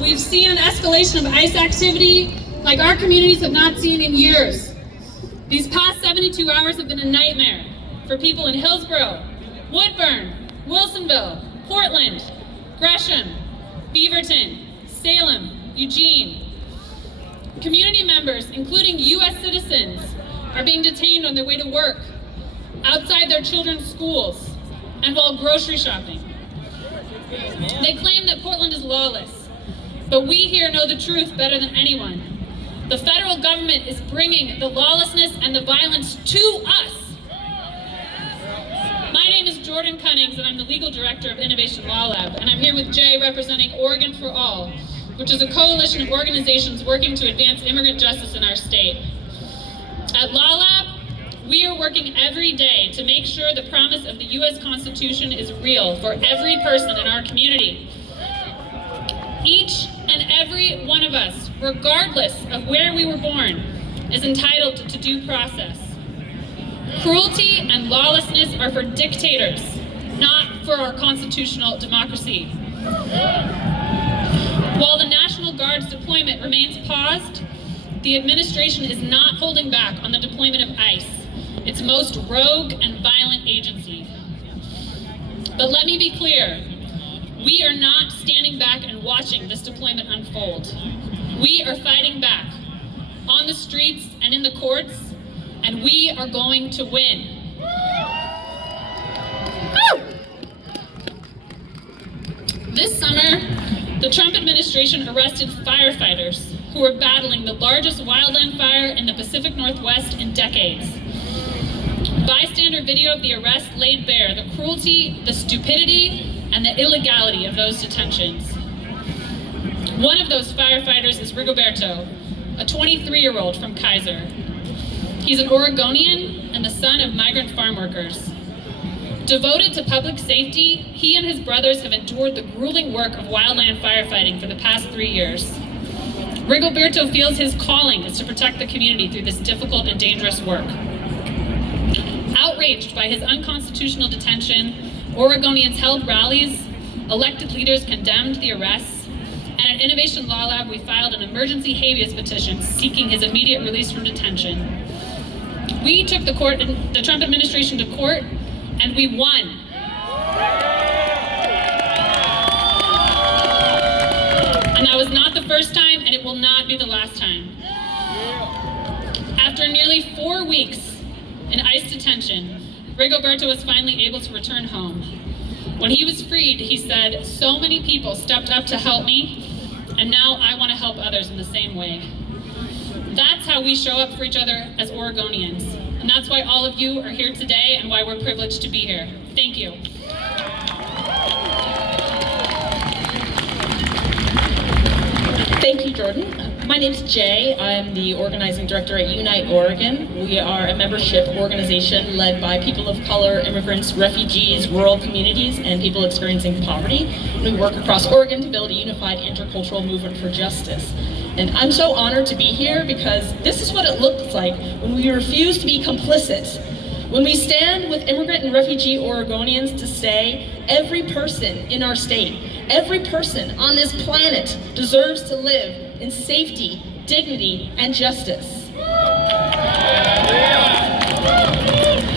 We've seen an escalation of ICE activity like our communities have not seen in years. These past 72 hours have been a nightmare for people in Hillsborough, Woodburn, Wilsonville, Portland, Gresham, Beaverton, Salem, Eugene. Community members, including U.S. citizens, are being detained on their way to work, outside their children's schools, and while grocery shopping. They claim that Portland is lawless, but we here know the truth better than anyone. The federal government is bringing the lawlessness and the violence to us. My name is Jordan Cunnings, and I'm the legal director of Innovation Law Lab, and I'm here with Jay representing Oregon for All, which is a coalition of organizations working to advance immigrant justice in our state. At Law Lab, we are working every day to make sure the promise of the U.S. Constitution is real for every person in our community. Each and every one of us, regardless of where we were born, is entitled to due process. Cruelty and lawlessness are for dictators, not for our constitutional democracy. While the National Guard's deployment remains paused, the administration is not holding back on the deployment of ICE, its most rogue and violent agency. But let me be clear, we are not standing back and watching this deployment unfold. We are fighting back on the streets and in the courts, and we are going to win. This summer, the Trump administration arrested firefighters who were battling the largest wildland fire in the Pacific Northwest in decades. Bystander video of the arrest laid bare the cruelty, the stupidity, and the illegality of those detentions. One of those firefighters is Rigoberto, a 23-year-old from Kaiser. He's an Oregonian and the son of migrant farm workers. Devoted to public safety, he and his brothers have endured the grueling work of wildland firefighting for the past 3 years. Rigoberto feels his calling is to protect the community through this difficult and dangerous work. Outraged by his unconstitutional detention, Oregonians held rallies, elected leaders condemned the arrests, and at Innovation Law Lab we filed an emergency habeas petition seeking his immediate release from detention. We took the Trump administration to court, and we won. And that was not the first time, and it will not be the last time. After nearly 4 weeks in ICE detention, Rigoberto was finally able to return home. When he was freed, he said, "So many people stepped up to help me, and now I want to help others in the same way." That's how we show up for each other as Oregonians. And that's why all of you are here today and why we're privileged to be here. Thank you. Thank you, Jordan. My name's Jay. I'm the organizing director at Unite Oregon. We are a membership organization led by people of color, immigrants, refugees, rural communities, and people experiencing poverty. And we work across Oregon to build a unified intercultural movement for justice. And I'm so honored to be here because this is what it looks like when we refuse to be complicit. When we stand with immigrant and refugee Oregonians to say, every person in our state, every person on this planet deserves to live in safety, dignity, and justice.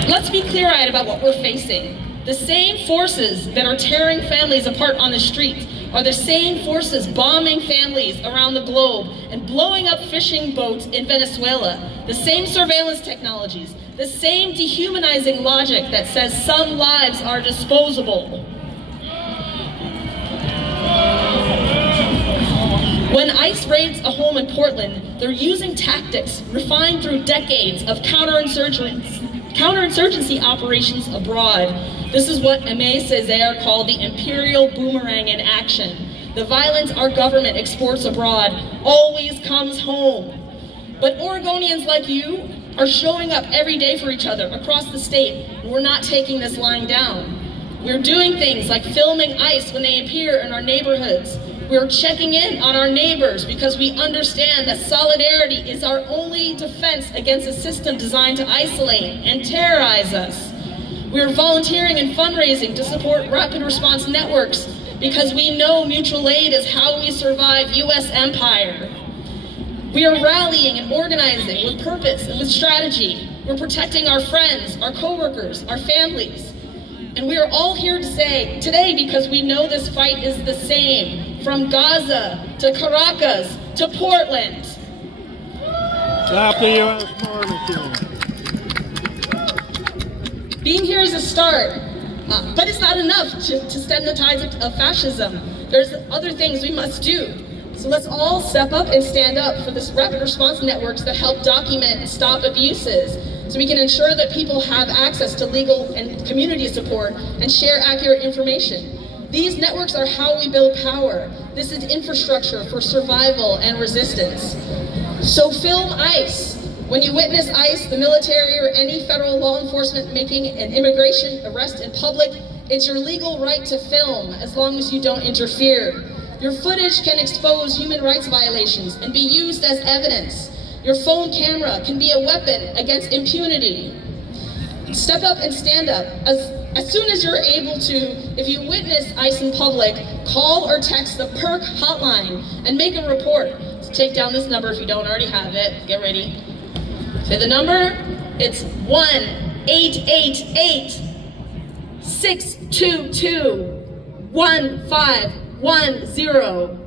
Let's be clear-eyed about what we're facing. The same forces that are tearing families apart on the streets are the same forces bombing families around the globe and blowing up fishing boats in Venezuela. The same surveillance technologies, the same dehumanizing logic that says some lives are disposable. When ICE raids a home in Portland, they're using tactics refined through decades of counterinsurgency operations abroad. This is what Aimé Césaire called the imperial boomerang in action. The violence our government exports abroad always comes home. But Oregonians like you are showing up every day for each other across the state, and we're not taking this lying down. We're doing things like filming ICE when they appear in our neighborhoods. We're checking in on our neighbors because we understand that solidarity is our only defense against a system designed to isolate and terrorize us. We're volunteering and fundraising to support rapid response networks because we know mutual aid is how we survive U.S. empire. We are rallying and organizing with purpose and with strategy. We're protecting our friends, our coworkers, our families. And we are all here to say today because we know this fight is the same, from Gaza to Caracas to Portland. Stop the U.S. border team. Being here is a start, but it's not enough to stem the tides of fascism. There's other things we must do. So let's all step up and stand up for this rapid response networks that help document and stop abuses, so we can ensure that people have access to legal and community support and share accurate information. These networks are how we build power. This is infrastructure for survival and resistance. So film ICE. When you witness ICE, the military, or any federal law enforcement making an immigration arrest in public, it's your legal right to film as long as you don't interfere. Your footage can expose human rights violations and be used as evidence. Your phone camera can be a weapon against impunity. Step up and stand up. As soon as you're able to, if you witness ICE in public, call or text the PERC hotline and make a report. So take down this number if you don't already have it. Get ready. Say the number. It's 1-888-622-1510.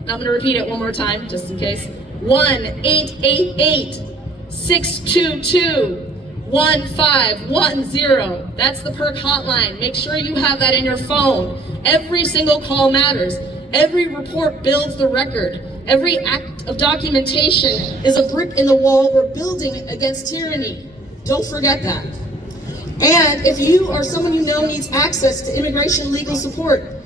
I'm going to repeat it one more time, just in case. 1-888-622-1510. That's the PERC hotline. Make sure you have that in your phone. Every single call matters. Every report builds the record. Every act of documentation is a brick in the wall we're building against tyranny. Don't forget that. And if you or someone you know needs access to immigration legal support,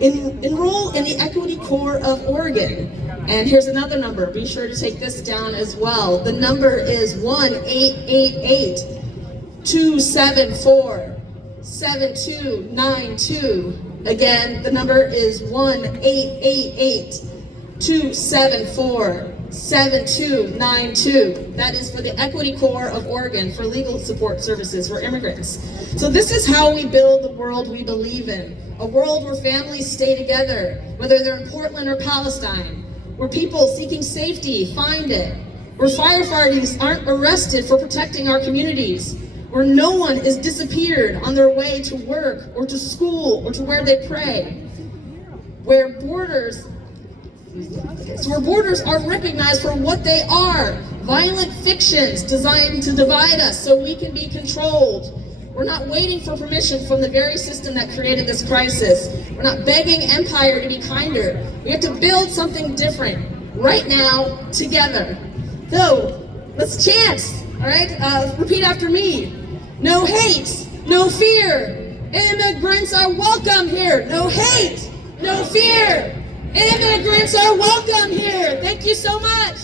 enroll in the Equity Corps of Oregon. And here's another number. Be sure to take this down as well. The number is 1-888-274-7292. Again, the number is 1-888-274-7292. That is for the Equity Corps of Oregon for legal support services for immigrants. So this is how we build the world we believe in. A world where families stay together, whether they're in Portland or Palestine. Where people seeking safety find it. Where firefighters aren't arrested for protecting our communities. Where no one is disappeared on their way to work or to school or to where they pray. Where borders are recognized for what they are. Violent fictions designed to divide us so we can be controlled. We're not waiting for permission from the very system that created this crisis. We're not begging empire to be kinder. We have to build something different right now, together. So, let's chant, all right? Repeat after me. No hate, no fear. Immigrants are welcome here. No hate, no fear. Immigrants are welcome here. Thank you so much.